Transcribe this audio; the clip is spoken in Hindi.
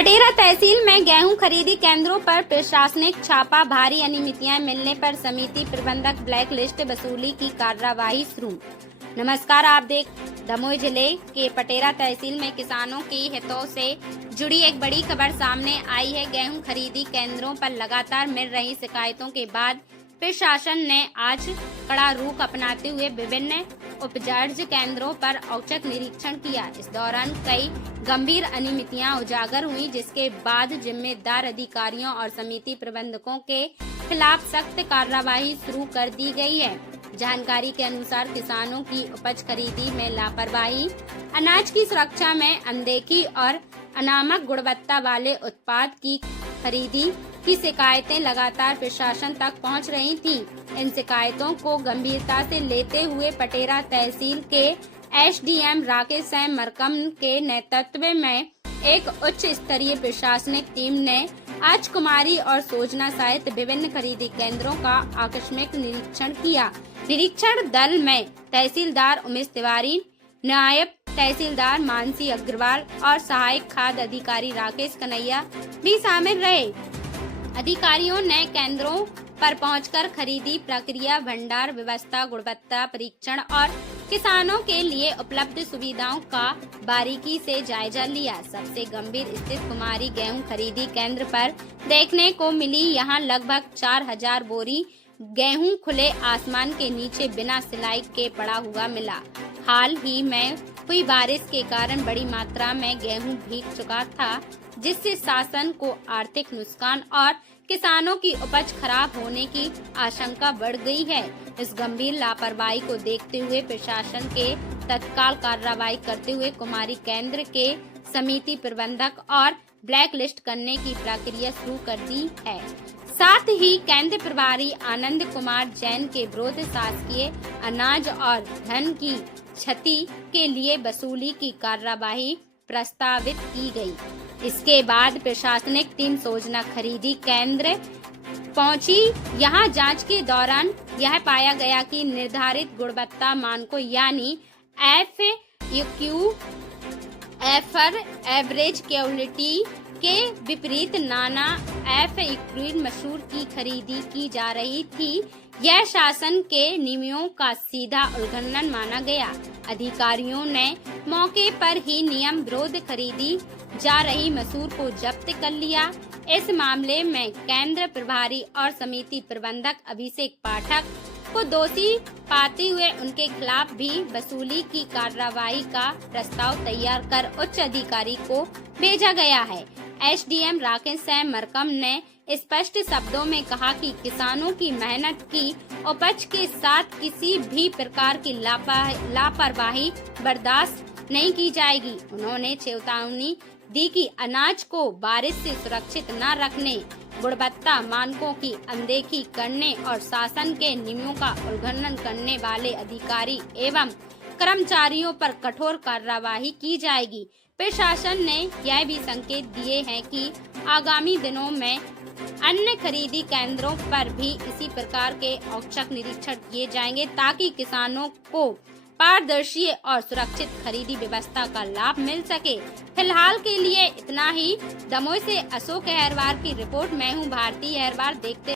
पटेरा तहसील में गेहूं खरीदी केंद्रों पर प्रशासनिक छापा, भारी अनियमितताएं मिलने पर समिति प्रबंधक ब्लैक लिस्ट वसूली की कार्यवाही शुरू। नमस्कार, आप देख दमोह जिले के पटेरा तहसील में किसानों की हितों से जुड़ी एक बड़ी खबर सामने आई है। गेहूं खरीदी केंद्रों पर लगातार मिल रही शिकायतों के बाद प्रशासन ने आज कड़ा रुख अपनाते हुए विभिन्न उपचार्ज केंद्रों पर औचक निरीक्षण किया। इस दौरान कई गंभीर अनियमितताएं उजागर हुई, जिसके बाद जिम्मेदार अधिकारियों और समिति प्रबंधकों के खिलाफ सख्त कार्रवाई शुरू कर दी गई है। जानकारी के अनुसार किसानों की उपज खरीदी में लापरवाही, अनाज की सुरक्षा में अनदेखी और अनामक गुणवत्ता वाले उत्पाद की खरीदी की शिकायतें लगातार प्रशासन तक पहुंच रही थीं। इन शिकायतों को गंभीरता से लेते हुए पटेरा तहसील के एसडीएम राकेश मरकम के नेतृत्व में एक उच्च स्तरीय प्रशासनिक टीम ने आज कुमारी और सोजना सहित विभिन्न खरीदी केंद्रों का आकस्मिक निरीक्षण किया। निरीक्षण दल में तहसीलदार उमेश तिवारी, नायब तहसीलदार मानसी अग्रवाल और सहायक खाद्य अधिकारी राकेश कन्हैया भी शामिल रहे। अधिकारियों ने केंद्रों पर पहुंचकर खरीदी प्रक्रिया, भंडार व्यवस्था, गुणवत्ता परीक्षण और किसानों के लिए उपलब्ध सुविधाओं का बारीकी से जायजा लिया। सबसे गंभीर स्थिति कुमारी गेहूं खरीदी केंद्र पर देखने को मिली। यहां लगभग 4000 बोरी गेहूं खुले आसमान के नीचे बिना सिलाई के पड़ा हुआ मिला। हाल ही में हुई बारिश के कारण बड़ी मात्रा में गेहूं भीग चुका था, जिससे शासन को आर्थिक नुकसान और किसानों की उपज खराब होने की आशंका बढ़ गई है। इस गंभीर लापरवाही को देखते हुए प्रशासन के तत्काल कार्रवाई करते हुए कुमारी केंद्र के समिति प्रबंधक और ब्लैक लिस्ट करने की प्रक्रिया शुरू कर दी है। साथ ही केंद्र प्रभारी आनंद कुमार जैन के विरुद्ध शासकीय अनाज और धन की क्षति के लिए वसूली की कार्यवाही प्रस्तावित की गई। इसके बाद प्रशासनिक टीम सोजना खरीदी केंद्र पहुंची। यहां जांच के दौरान यह पाया गया कि निर्धारित गुणवत्ता मानकों यानी FAQ एवरेज क्वालिटी के विपरीत नाना FAQ मशहूर की खरीदी की जा रही थी। यह शासन के नियमों का सीधा उल्लंघन माना गया। अधिकारियों ने मौके पर ही नियम विरोध खरीदी जा रही मसूर को जब्त कर लिया। इस मामले में केंद्र प्रभारी और समिति प्रबंधक अभिषेक पाठक को दोषी पाते हुए उनके खिलाफ भी वसूली की कार्रवाई का प्रस्ताव तैयार कर उच्च अधिकारी को भेजा गया है। एसडीएम राकेश मरकम ने स्पष्ट शब्दों में कहा कि किसानों की मेहनत की उपज के साथ किसी भी प्रकार की लापरवाही बर्दाश्त नहीं की जाएगी। उन्होंने चेतावनी दी कि अनाज को बारिश से सुरक्षित न रखने, गुणवत्ता मानकों की अनदेखी करने और शासन के नियमों का उल्लंघन करने वाले अधिकारी एवं कर्मचारियों पर कठोर कार्रवाई की जाएगी। प्रशासन ने यह भी संकेत दिए हैं कि आगामी दिनों में अन्य खरीदी केंद्रों पर भी इसी प्रकार के औचक निरीक्षण किए जाएंगे, ताकि किसानों को पारदर्शी और सुरक्षित खरीदी व्यवस्था का लाभ मिल सके। फिलहाल के लिए इतना ही। दमोह से अशोक अहरवार की रिपोर्ट। मैं हूं भारती अहरवार। देखते